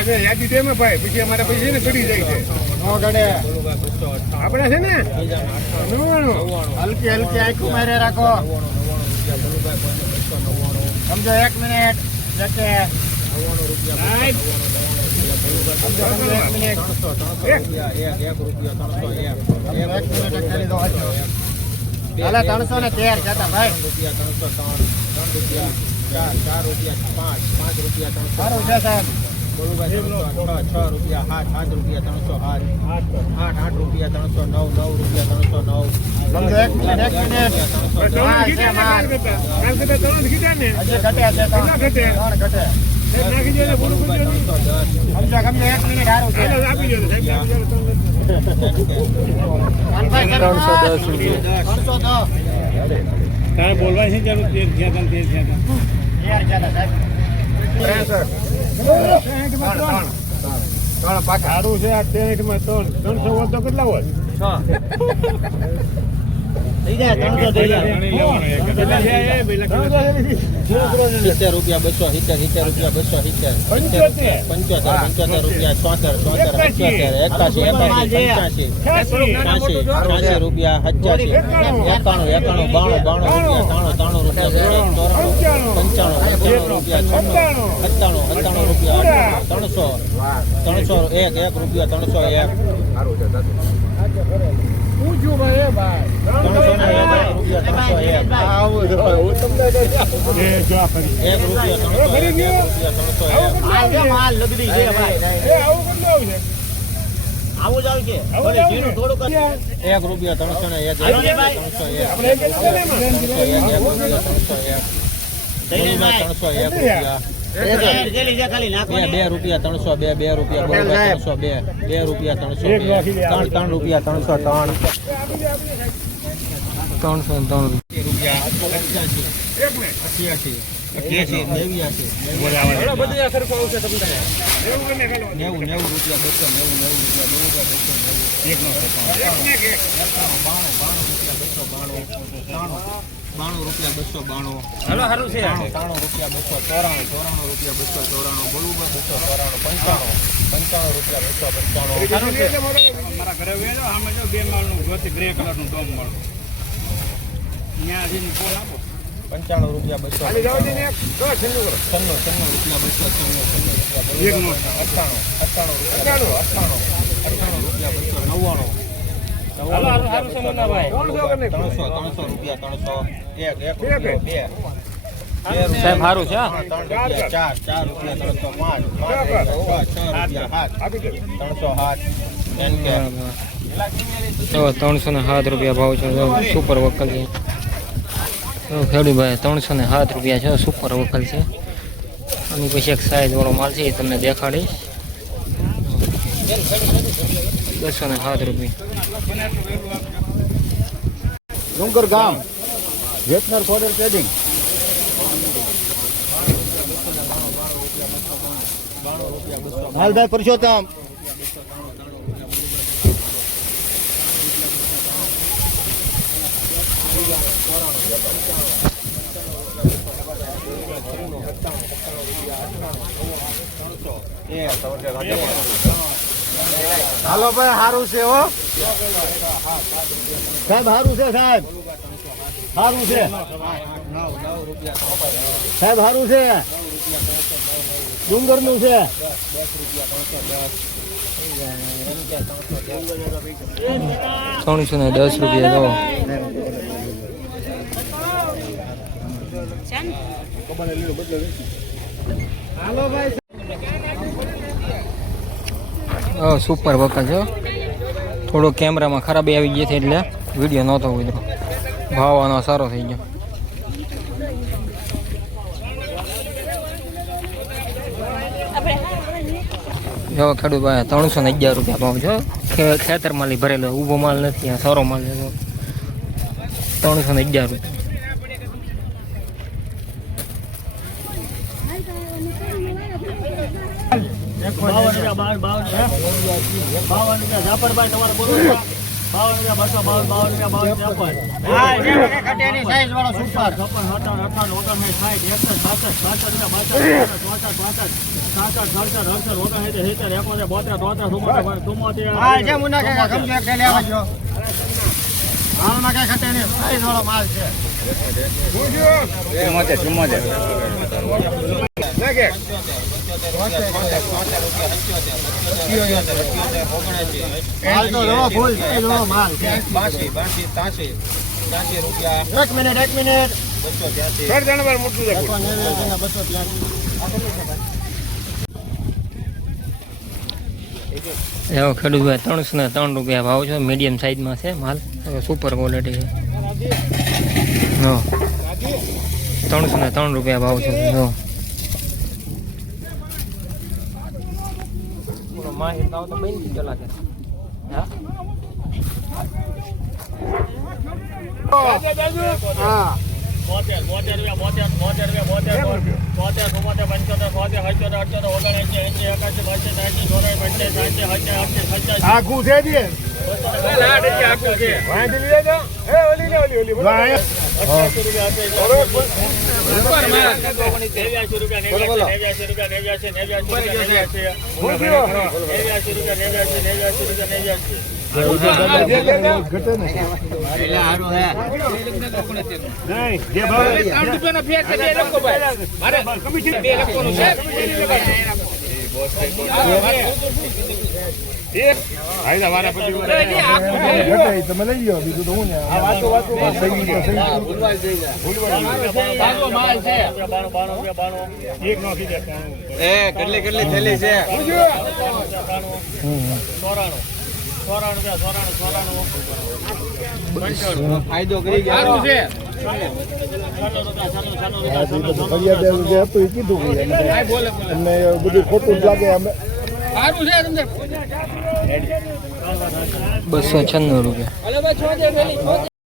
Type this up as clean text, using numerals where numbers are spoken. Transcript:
આગળ યાદી દે ને ભાઈ, પછી અમારા પૈસા ને ચડી જાય છે. નો ગડે આપણે છે ને 99 હલકી હલકી આંખું મારે રાખો. સમજો 1 મિનિટ જકે 99 રૂપિયા. સમજો 1 મિનિટ 1 રૂપિયા 301 હાલા 313 જતા ભાઈ. રૂપિયા 303 રૂપિયા 4 રૂપિયા 5 રૂપિયા 300 સારું છે સાહેબ. 6 રૂપિયા 8 રૂપિયા 307 8 રૂપિયા 309 9 રૂપિયા 309. સમજો 1 મિનિટ 1 મિનિટ માલ ઘટે છે. 3 ઘટે નાખી દે પૂરું કરી દે. સમજો ગમે 1 મિનિટ સારું છે. આપી દો સાહેબ, 310 રૂપિયા 310 તારે બોલવાની છે જરૂર. 3 પાકા સારું છે. આ 63 માં 300 વધો કેટલા હોય? 6 થઈ જાય 300 થઈ જાય. 70 રૂપિયા 270 રૂપિયા 270 75 રૂપિયા 76 77 રૂપિયા 85 88 92 રૂપિયા 95 રૂપિયા 300 1 રૂપિયા 301 પૂછ્યું ભાઈ ભાઈ 301 રૂપિયા 301 માલ લગડી છે ભાઈ. આવું જાવ કે થોડુંક 1 રૂપિયા 301 2 રૂપિયા 300 2 રૂપિયા 302 2 રૂપિયા 300 3 રૂપિયા 303 રૂપિયા 88 92 રૂપિયા 292 હાલો સારું છે. 93 રૂપિયા 294 રૂપિયા 294 બોલું 294 95 રૂપિયા 295 મારા ઘરે વેજો આમે જો 2 માળનું જોતી ગ્રે કલરનું ડોમ મળો અહીંયા આવીને ફોન આપો. 95 રૂપિયા 200 ખાલી જાવ ને એક તો છન્નું કરો 96 રૂપિયા 296 એક નો 98 રૂપિયા 299 હાલો હારું છે મુન્ના ભાઈ. 300 રૂપિયા 300 1 સાહેબ સારું છે. 4 રૂપિયા 305 307 રૂપિયા ભાવ છે. સુપર વકલ છે ખેડૂભાઈ. 307 રૂપિયા છે. સુપર વકલ છે. અને પછી એક સાઈઝ વાળો માલ છે એ તમને દેખાડીશ. 207 રૂપિયા. ડુંગર ગામ વેટનર ફોડર ટ્રેડિંગ. હાલભાઈ પરસોત્તમ હાલો ભાઈ સારું છે હો સાહેબ. સારું છે સાહેબ. સારું છે સાહેબ. સારું છે. ડુંગર નું છે. 310 રૂપિયા દો. સુપર વકલ છે. થોડો કેમેરામાં ખરાબી આવી ગઈ છે એટલે વિડીયો નહોતો ઉતરો. ભાવ આનો સારો થઈ ગયો. જો ખેડૂત ભાઈ 311 રૂપિયા ભાવ છે. ખેતર માલ ભરેલો ઊભો માલ નથી. સારો માલ છે. 311 રૂપિયા. એવો ખેડૂત 303 રૂપિયા ભાવ છે. મીડિયમ સાઈઝમાં છે માલ, સુપર ક્વોલિટી છે. 303 રૂપિયા ભાવ છે. માહિતી ભાવ તો બની ગયેલા છે. હા તમે લઈ જાઓ, બીજું તો હું ને કેટલી કેટલી થેલી છે? 94 ફાયદો કરી ગયા છે. ફરિયાદ જે હતું એ કીધું અમને બધું ખોટું જ લાગે. અમે 296 રૂપિયા.